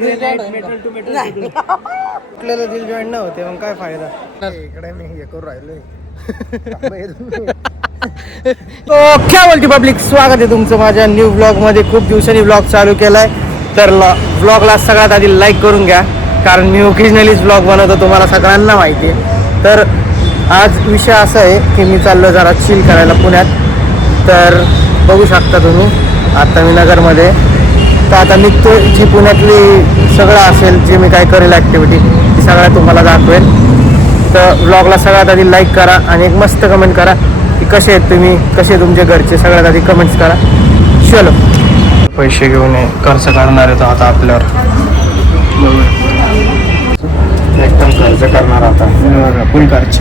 आपल्याला दिल जॉईन नव्हते मग काय फायदा. इकडे मी हे करू राहिलोय. क्या बोलती पब्लिक, स्वागत आहे तुमचं माझ्या न्यू ब्लॉगमध्ये. खूप दिवसांनी ब्लॉग चालू केलाय तर ब्लॉगला सगळ्यात आधी लाईक करून घ्या, कारण मी ओकेजनलीच ब्लॉग बनवतो, तुम्हाला सगळ्यांना माहिती आहे. तर आज विषय असा आहे की मी चाललो जरा चिल करायला पुण्यात. तर बघू शकता तुम्ही आता मी नगरमध्ये. तर आता निघतो, जी पुण्यातली सगळं असेल जे मी काय करेल ॲक्टिव्हिटी ती सगळ्या तुम्हाला दाखवेल. तर ब्लॉगला सगळ्यात आधी लाईक करा आणि एक मस्त कमेंट करा की कसे आहेत तुम्ही, कसे तुमचे घरचे, सगळ्यात आधी कमेंट्स करा. चलो, पैसे घेऊन खर्च करणार आहे तो आता आपल्यावर एकदम खर्च करणार आता फुल खर्च.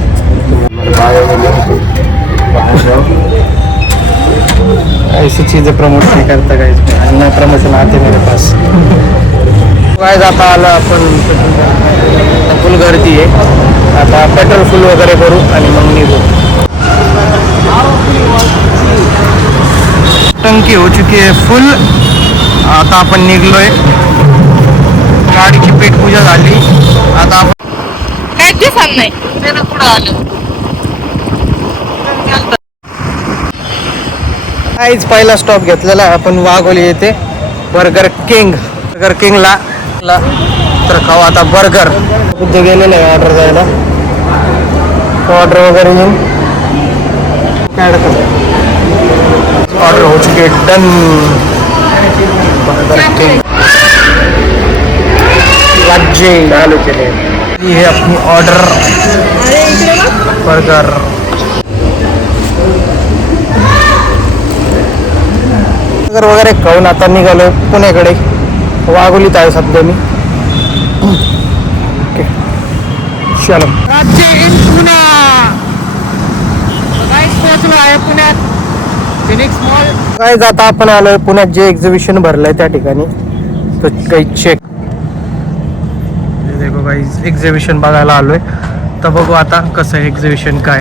ऐसी चीज़ें प्रमोट नहीं करता गाइस, मैं प्रमोशन आते मेरे पास. गाइस आता आलं आपण, फुल गर्दी आहे. आता पेट्रोल फुल वगैरे करू आणि मग निघू. टंकी हो चुकी आहे फुल. आता आपण निघलोय, गाडीची पेटपूजा झाली. आता आपण काय दिसत नाही पुढे आलं. काहीच पहिला स्टॉप घेतलेला आहे आपण वाघोली येथे बर्गर किंग. बर्गर किंगला तर खाऊ आता बर्गर. उद्या गेलेलं आहे ऑर्डर द्यायला, ऑर्डर वगैरे येऊन ऑर्डर हो चुकी आहे. डन. बर्गर किंग चालू केले. ही अपनी ऑर्डर बर्गर. बर्गर वगैरे खाऊन आता निघालो पुण्याकडे. वाघोलीत आहे सध्या मी. ओके चलो. काय जाता आपण आलोय पुण्यात जे एक्झिबिशन भरलंय त्या ठिकाणी. तो काही चेक देखो गाइस, एक्झिबिशन बघायला आलोय. तर बघू आता कसं आहे एक्झिबिशन. काय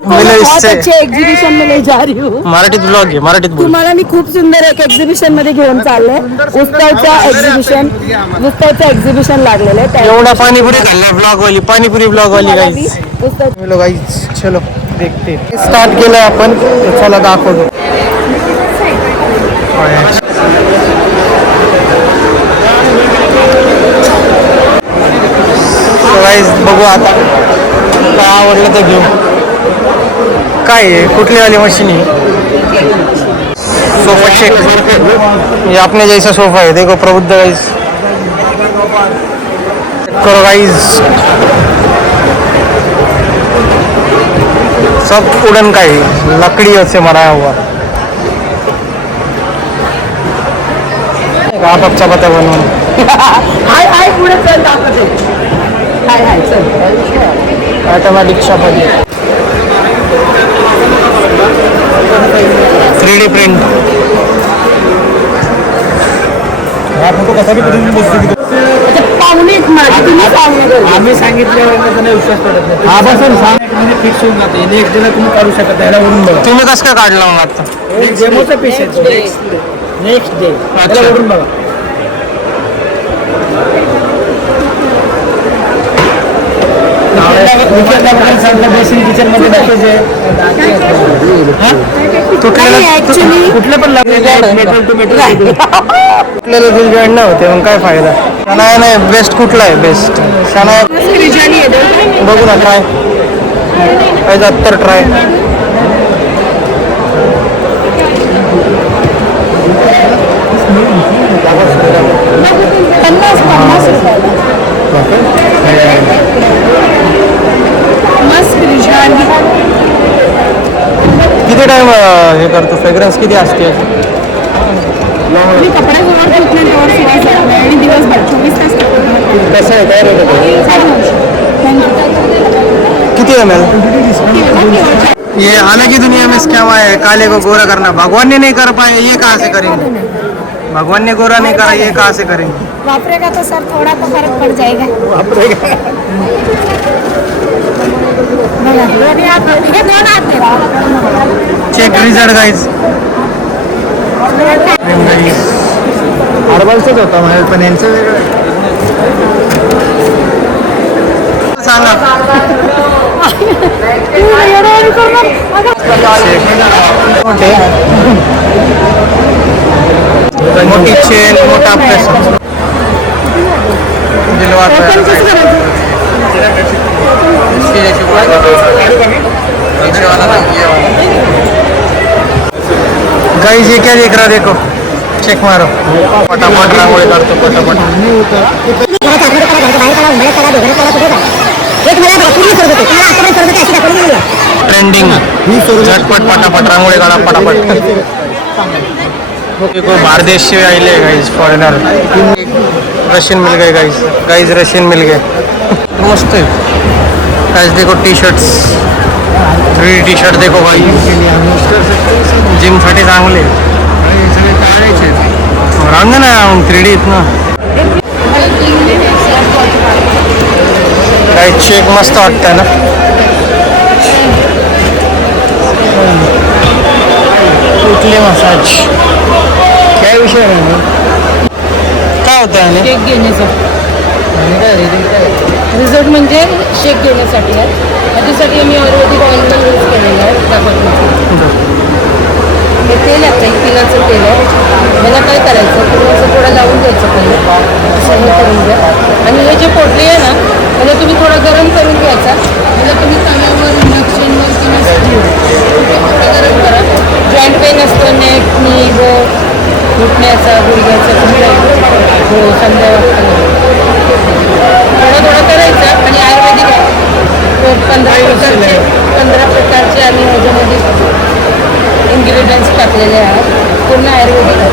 एक्झिबिशन मध्ये जा रही हूँ. मराठीत ब्लॉग आहे, मराठीत बोल. तुम्हाला मी खूप सुंदर एक एक्झिबिशन मध्ये घेऊन चालले. पुस्तकाचं एक्झिबिशन लागलेलं आहे. एवढा पाणीपुरी खाल्ला ब्लॉग वाली, पाणीपुरी ब्लॉग वाली गाइस. चलो गाइस, चलो देखते. स्टार्ट केलं आपण, चला दाखवतो. गाइस बघू आता काय आवडलं तर घेऊ. काय आहे, कुठली वाली मशीन आहे? Sofa check. ये अपने जैसा सोफा है, देखो प्रबुद्ध गाइस. करो गाइस, सब वुडन का है, लकड़ियों से बनाया हुआ. आप चपात्या बनवून ऑटोमॅटिक चपाती. 3D print. आम्ही सांगितल्यावर विश्वास पडत नाही. हा बसून सांग फिक्स होऊन जाते. नेक्स्ट डेला तुम्ही काढू शकत नाही. वरून बघा तुम्ही कसं काय काढला मग आता? डेमोचा पीस आहे. नेक्स्ट डे वरून बघा. बेसिन किचन मध्ये कुठलं पण कुठल्याला दिल जॉईन नव्हते मग काय फायदा. नाही नाही, बेस्ट कुठला आहे? बेस्ट शाना बघू ना. ट्राय पाहिजे तर ट्राय. किती टाइम हे करतो? फ्रेग्रन्स किती असते? किती ml? ये अलग ही दुनिया में स्कैम है. काले को गोरा करना भगवान ने नहीं कर पाए, ये कहाँ से करेंगे? भगवान ने गोरा नहीं करा, ये कहाँ से करेंगे? वापरेगा तो सर थोड़ा तो फर्क पड़ जाएगा. Check result guys. हर्बलचंच होता माझ्या, पण यांचं वेगळं. सांगा मोठी चेन मोठा प्रेस गाइस ये क्या देख रहा देखो चेक मारो पटापट रांगोळी काढतो पटापट ट्रेंडिंग झटपट पटापट रांगोळी काढा पटापट देखो बाहर देश से आइले गाइस फॉरेनर रशियन मिल गए गाइस रशियन मिल गए मस्त है गाइस देखो T shirts 3D T shirt देखो भाई जिम साठी चांगले रांग ना 3D इतना गाइस चेक मस्त वाटतं ना कुठले मसाज काय विषय काय होतं आणि शेक घेण्याचा रिझल्ट म्हणजे शेक घेण्यासाठी आहे त्याच्यासाठी आम्ही आयुर्वेदिक ऑइल पण यूज केलेलं आहे त्यापासून हे तेल आहे पिनाचं तेल आहे याला काय करायचं थोडंसं थोडं लावून द्यायचं पहिलं असं हे करून घ्या आणि हे जे पोटली आहे ना त्याला तुम्ही थोडं गरम करून घ्यायचा म्हणजे तुम्ही तव्यावर इंडक्शनवर किंवा स्टीमवर गरम करा जॉईंट पेन असतो नेक नी व घुटण्याचा गुडघ्याचा हो समजा थोडं थोडं करायचं आणि आयुर्वेदिक आहे 15 प्रकारचे आम्ही ह्याच्यामध्ये इन्ग्रेडियंट्स टाकलेले आहेत पूर्ण आयुर्वेदिक आहे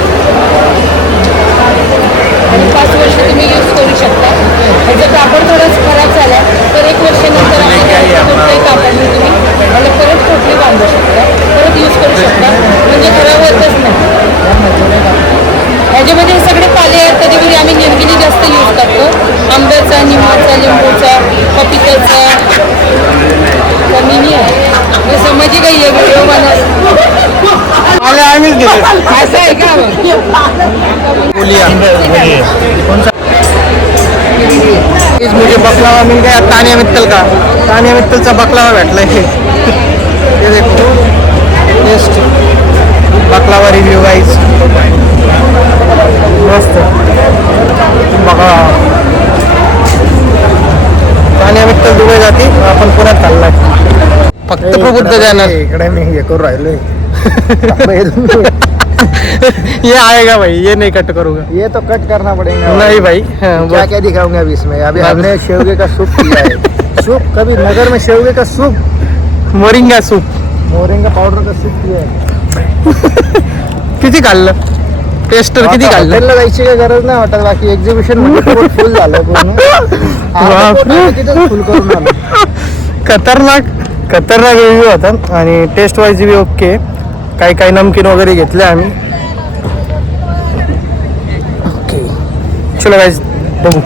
आणि 5 वर्ष तुम्ही यूज करू शकता ह्याचं कापड थोडंच खराब झालं तर 1 वर्षानंतर कुठल्याही कापडने तुम्ही मला परत पोटली बांधू शकता परत यूज करू शकता म्हणजे खराब होतच नाही ह्याच्यामध्ये सगळे पाले आहेत त्याच्यामध्ये आम्ही निमगिरी जास्त यूज करतो आंब्याचा निंबाचा लिंबूचा पपिताचा कमी आहे समजी काही आहे व्हिडिओ आम्हीच दिले असं आहे का बोलिया मुझे बकलावा मिल गया तानिया मित्तल का तानिया मित्तलचा बकलावा भेटलाय हे देखो टेस्ट बकलावा रिव्ह्यू गाईज मस्त बघा तानिया मित्तल दुबई जाती आपण पुण्यात चाललाय फक्त प्रबुद्ध जाणार इकडे मी हे करू राहिलोय ये आएगा भाई ये नहीं कट करूंगा ये तो कट करना पड़ेगा नहीं भाई क्या क्या दिखाऊंगा अभी इसमें अभी हमने शेवगे का सूप किया है सूप कभी नगर में शेवगे का soup moringa soup moringa powder का सूप किया है किती खाल्लं टेस्टर किती खाल्लं हॉटेलला जायची काही गरज नाही वाटत बाकी एक्झिबिशन मध्ये फुल झालं पूर्ण तिथं फुल करून आलो खतरनाक रिव्ह्यू होता आणि टेस्ट वाईज बी ओके काही नमकीन वगैरे घेतले आम्ही ओके चलो गाईज बघू